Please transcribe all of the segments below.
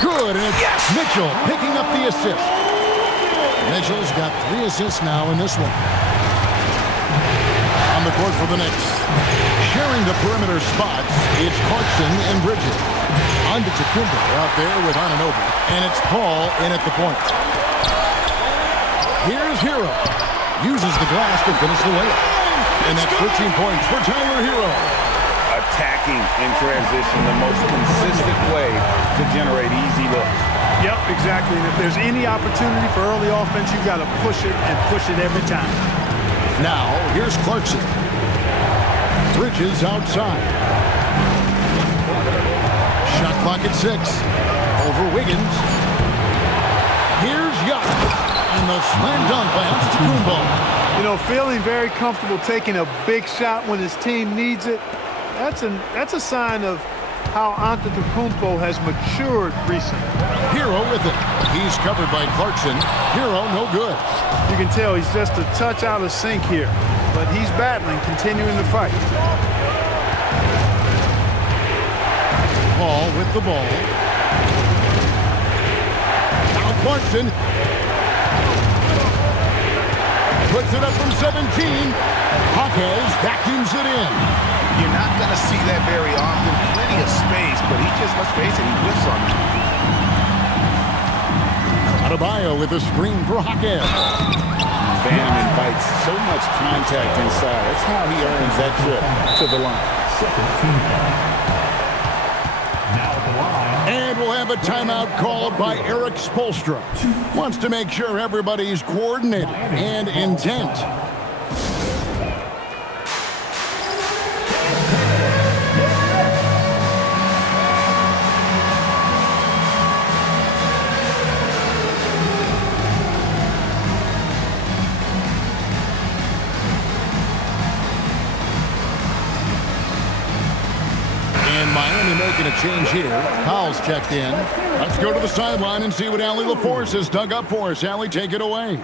Good, and it's Mitchell picking up the assist. Mitchell's got 3 assists now in this one. On the court for the Knicks. Sharing the perimeter spots, it's Clarkson and Bridges. Antetokounmpo out there with Anunoby, and it's Paul in at the point. Here's Hero. Uses the glass to finish the layup. And that's 13 points for Tyler Hero. Attacking in transition, the most consistent way to generate easy looks. Yep, exactly. And if there's any opportunity for early offense, you've got to push it and push it every time. Now, here's Clarkson. Bridges outside. Shot clock at 6. Over Wiggins. Here's Giannis. And the slam dunk by Antetokounmpo. You know, feeling very comfortable taking a big shot when his team needs it. That's a sign of how Antetokounmpo has matured recently. Hero with it. He's covered by Clarkson. Hero no good. You can tell he's just a touch out of sync here, but he's battling, continuing to fight. Paul with the ball. Now Clarkson puts it up from 17. Hawkes vacuums it in. You're not going to see that very often. Plenty of space, but he just, let's face it, he whiffs on it. Adebayo with a screen for Hawkes. Bam invites so much contact inside. That's how he earns that trip to the line. And we'll have a timeout called by Eric Spoelstra. Wants to make sure everybody's coordinated and intent. Making a change here. Powell's checked in. Let's go to the sideline and see what Allie LaForce has dug up for us. Allie, take it away.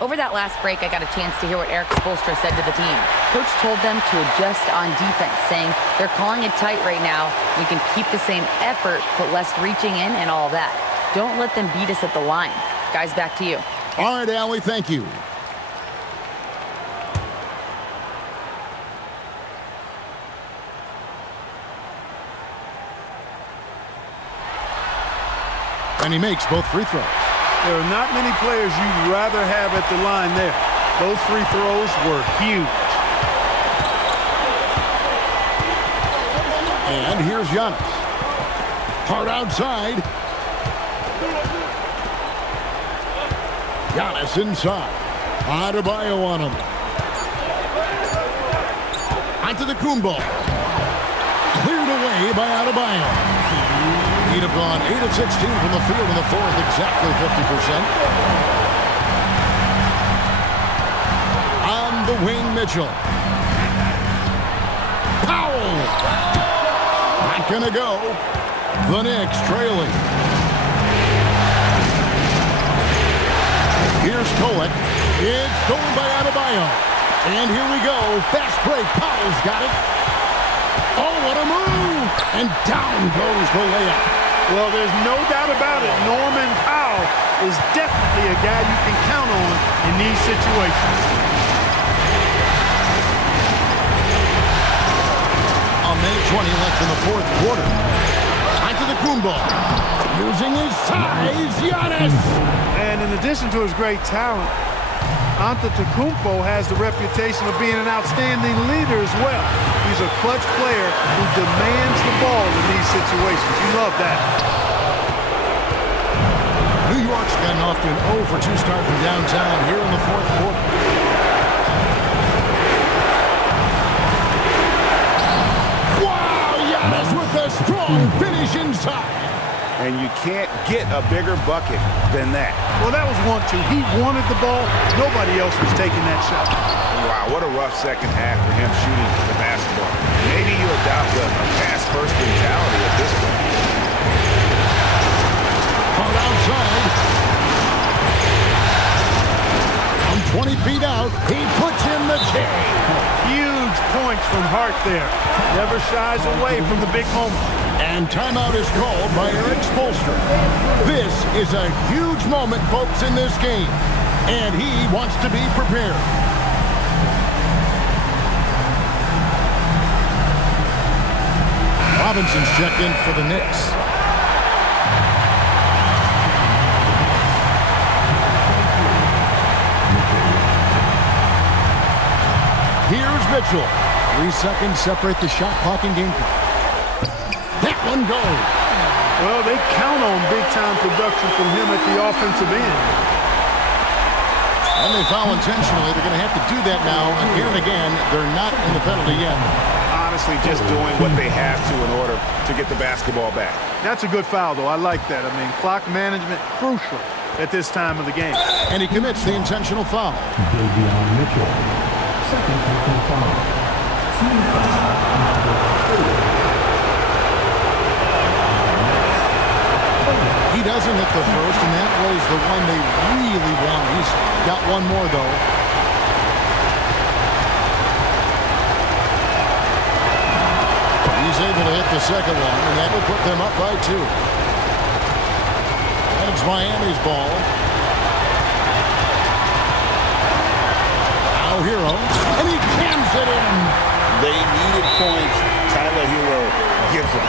Over that last break, I got a chance to hear what Eric Spoelstra said to the team. Coach told them to adjust on defense, saying they're calling it tight right now. We can keep the same effort, but less reaching in and all that. Don't let them beat us at the line. Guys, back to you. All right, Allie, thank you. And he makes both free throws. There are not many players you'd rather have at the line there. Those free throws were huge. And here's Giannis. Hard outside. Giannis inside. Adebayo on him. Antetokounmpo. Cleared away by Adebayo. He'd have gone 8 of 16 from the field in the fourth, exactly 50%. On the wing, Mitchell. Powell. Not gonna go. The Knicks trailing. Here's Kolek. It's stolen by Adebayo. And here we go. Fast break. Powell's got it. Oh, what a move! And down goes the layup. Well, there's no doubt about it. Norman Powell is definitely a guy you can count on in these situations. A minute 20 left in the fourth quarter. Antetokounmpo using his size. Giannis! And in addition to his great talent, Antetokounmpo has the reputation of being an outstanding leader as well. He's a clutch player who demands the ball in these situations. You love that. New York's gotten off to an 0 for 2 start from downtown here in the fourth quarter. Wow! Giannis with a strong finish inside. And you can't get a bigger bucket than that. Well, that was 1-2. He wanted the ball. Nobody else was taking that shot. Wow, what a rough second half for him shooting the basketball. Maybe you adopt a pass-first mentality at this point. Hard outside. From 20 feet out, he puts in the chain. Huge points from Hart there. Never shies away from the big moment. And timeout is called by Eric Spoelstra. This is a huge moment, folks, in this game, and he wants to be prepared. Robinson's checked in for the Knicks. Here's Mitchell. 3 seconds separate the shot clock and game clock. That one goes. Well, they count on big-time production from him at the offensive end. And they foul intentionally. They're going to have to do that now again and again. They're not in the penalty yet. Honestly, just doing what they have to in order to get the basketball back. That's a good foul, though. I like that. I mean, clock management crucial at this time of the game. And he commits the intentional foul. Davion Mitchell, second personal foul. Team foul number 4. He doesn't hit the first, and that was the one they really want. He's got one more, though. He's able to hit the second one, and that will put them up by 2. And it's Miami's ball. Now Hero, and he jams it in. They needed points. Tyler Hero gives them.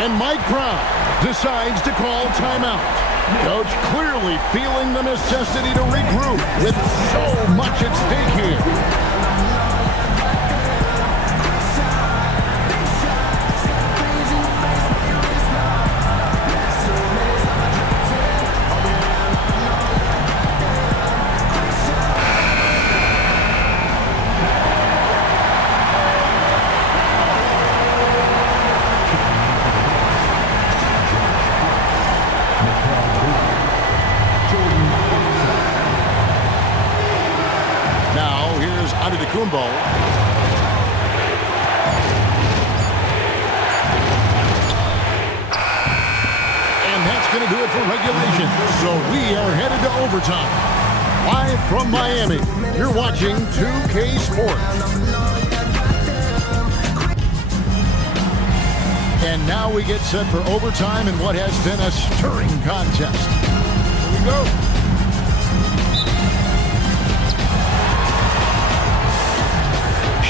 And Mike Brown decides to call timeout. Coach clearly feeling the necessity to regroup with so much at stake here. Kumbo. And that's going to do it for regulation. So we are headed to overtime. Live from Miami, you're watching 2K Sports. And now we get set for overtime in what has been a stirring contest. Here we go.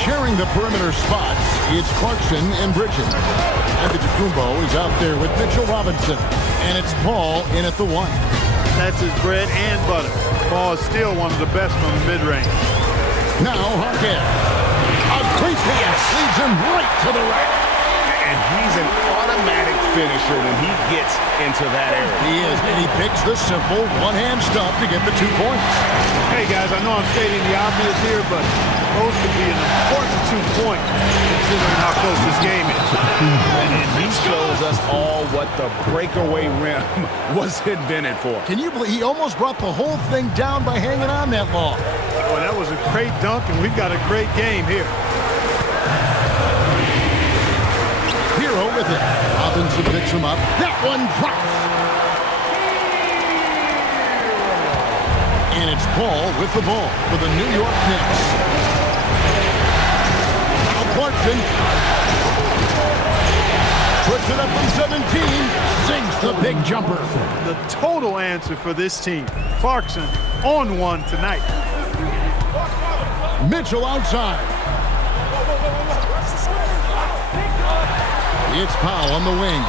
Sharing the perimeter spots, it's Clarkson and Bridges. And the Antetokounmpo is out there with Mitchell Robinson. And it's Paul in at the 1. That's his bread and butter. Paul is still one of the best from the mid-range. Now Hawkins. A great pass leads him right to the rack. And he's an automatic finisher when he gets into that area. He is, and he picks the simple one-hand stuff to get the 2 points. Hey, guys, I know I'm stating the obvious here, but those could be an important 2 points considering how close this game is. And he shows us all what the breakaway rim was invented for. Can you believe he almost brought the whole thing down by hanging on that long? Boy, that was a great dunk, and we've got a great game here. Hero with it. Robinson picks him up. That one drops. And it's Paul with the ball for the New York Knicks. Now Clarkson puts it up from 17. Sinks the big jumper. The total answer for this team. Clarkson on one tonight. Mitchell outside. It's Powell on the wing.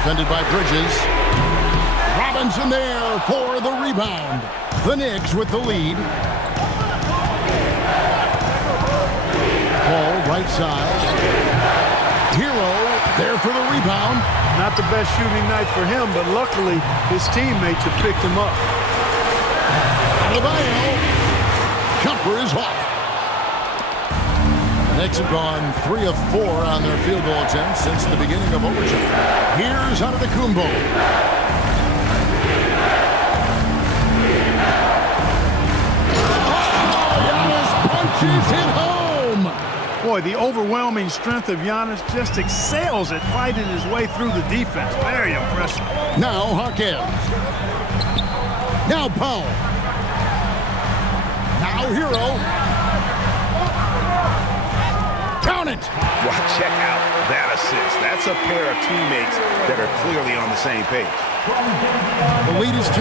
Defended by Bridges. Robinson there for the rebound. The Knicks with the lead. Paul right side. Hero there for the rebound. Not the best shooting night for him, but luckily his teammates have picked him up. Adebayo. Jumper is off. The Knicks have gone 3 of 4 on their field goal attempts since the beginning of overtime. Here's Antetokounmpo. Oh, Giannis punches it home. Boy, the overwhelming strength of Giannis just excels at fighting his way through the defense. Very impressive. Now Hawkins. Now Powell. Now Hero. Count it. it. Well, check out that assist. That's a pair of teammates that are clearly on the same page. The lead is 2.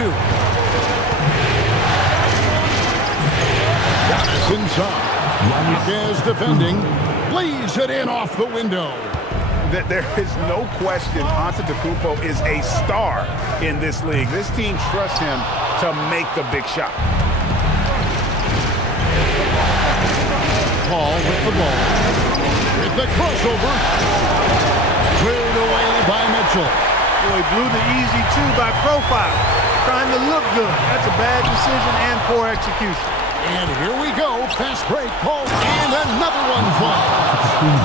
Giannis inside. Is defending. Lays it in off the window. There is no question Antetokounmpo is a star in this league. This team trusts him to make the big shot. Paul with the ball. With the crossover. Cleared away by Mitchell. Boy, blew the easy 2 by profile. Trying to look good. That's a bad decision and poor execution. And here we go. Fast break. Paul. And another one falls.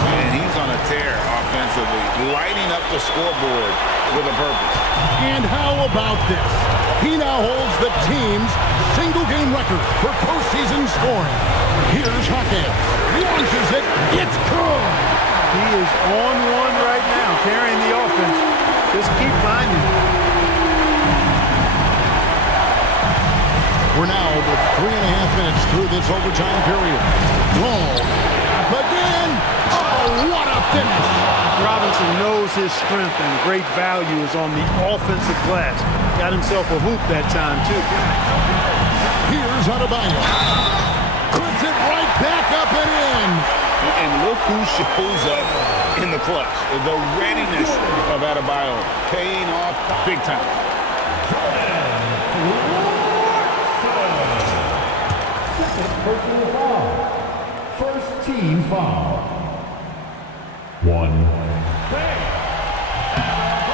And he's on a tear offensively, lighting up the scoreboard with a purpose. And how about this? He now holds the team's single-game record for postseason scoring. Here's Hawkins. Launches it. It's good. He is on one right now, carrying the offense. Just keep finding it. We're now over 3.5 minutes through this overtime period. Ball. Again. Oh, what a finish. Robinson knows his strength and great value is on the offensive glass. Got himself a hoop that time, too. Here's Adebayo. Puts it right back up and in. And look who shows up in the clutch. The readiness of Adebayo paying off big time. Personal foul. First team foul. 1.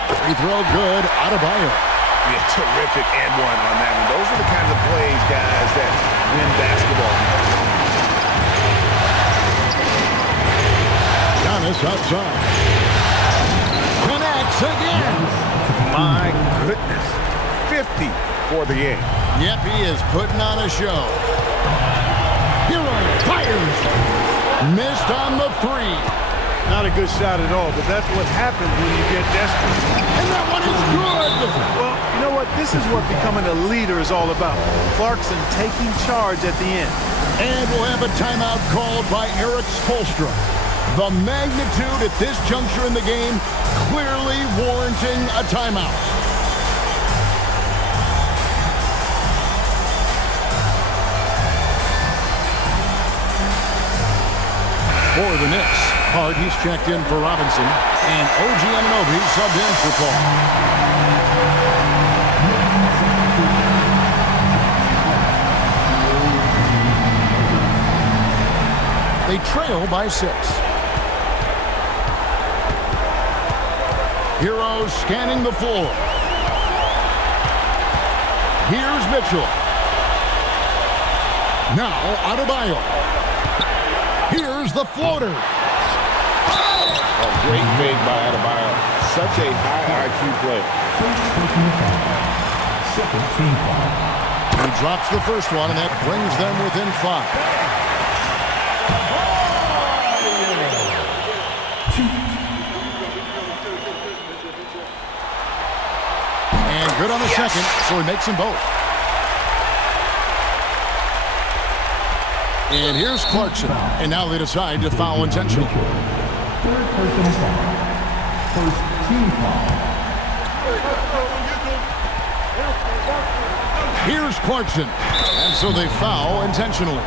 Free throw good. Adebayo. Yeah, terrific and one on that one. Those are the kinds of plays, guys, that win basketball. Giannis outside. Connects again. My goodness. 50 for the game. Yep, he is putting on a show. Hero fires. Missed on the 3. Not a good shot at all, but that's what happens when you get desperate. And that one is good. Well, you know what? This is what becoming a leader is all about. Clarkson taking charge at the end. And we'll have a timeout called by Eric Spoelstra. The magnitude at this juncture in the game clearly warranting a timeout. For the Knicks, Hart, he's checked in for Robinson, and OG Anunoby subbed in for Paul. They trail by 6. Hero scanning the floor. Here's Mitchell. Now Adebayo. Here's the floater. A great fake by Adebayo. Such a high IQ play. Second team foul. He drops the first one, and that brings them within 5. And good on the second, so he makes them both. And here's Clarkson. And now they decide to foul intentional. Third personal foul. First team foul. Here's Clarkson. And so they foul intentionally.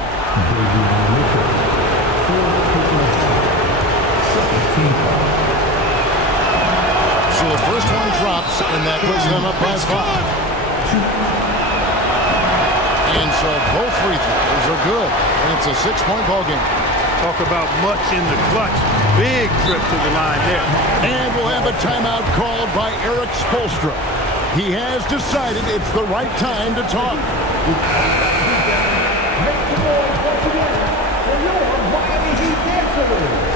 Second team foul. So the first one drops, and that puts them up by 5. And so both free throws are good, and it's a 6-point ball game. Talk about much in the clutch. Big trip to the line there. And we'll have a timeout called by Eric Spoelstra. He has decided it's the right time to talk. Make some noise once again for your Miami Heat dancers.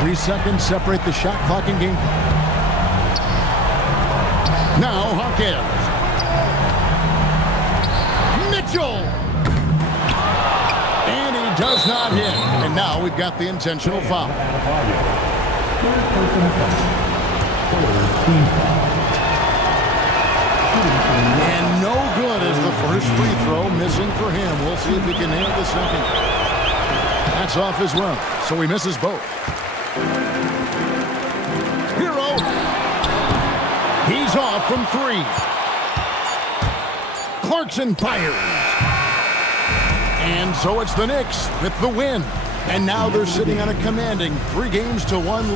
3 seconds separate the shot clock and game clock. Now Hawkins. Mitchell. And he does not hit. And now we've got the intentional foul. Third personal foul. Third team foul. And no good as the first free throw missing for him. We'll see if he can nail the second. That's off as well, so he misses both. Hero. He's off from 3. Clarkson fires. And so it's the Knicks with the win. And now they're sitting on a commanding 3-1